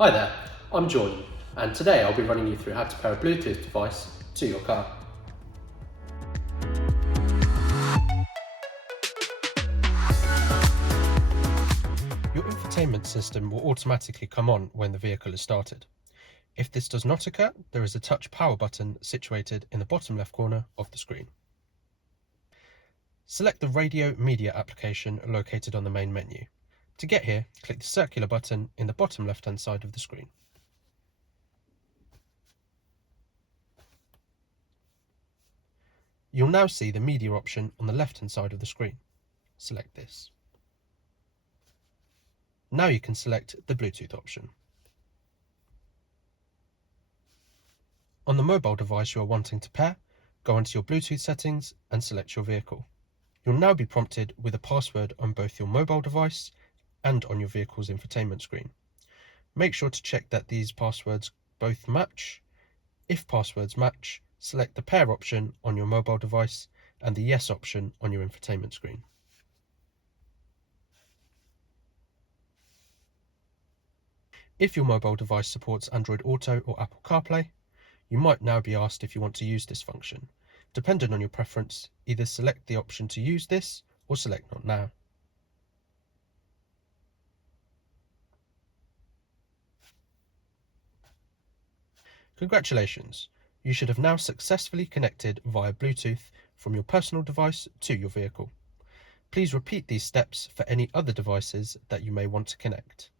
Hi there, I'm Jordan, and today I'll be running you through how to pair a Bluetooth device to your car. Your infotainment system will automatically come on when the vehicle is started. If this does not occur, there is a touch power button situated in the bottom left corner of the screen. Select the radio media application located on the main menu. To get here, click the circular button in the bottom left hand side of the screen. You'll now see the media option on the left hand side of the screen. Select this. Now you can select the Bluetooth option. On the mobile device you are wanting to pair, go onto your Bluetooth settings and select your vehicle. You'll now be prompted with a password on both your mobile device and on your vehicle's infotainment screen. Make sure to check that these passwords both match. If passwords match, select the pair option on your mobile device and the yes option on your infotainment screen. If your mobile device supports Android Auto or Apple CarPlay, you might now be asked if you want to use this function. Depending on your preference, either select the option to use this or select Not Now. Congratulations! You should have now successfully connected via Bluetooth from your personal device to your vehicle. Please repeat these steps for any other devices that you may want to connect.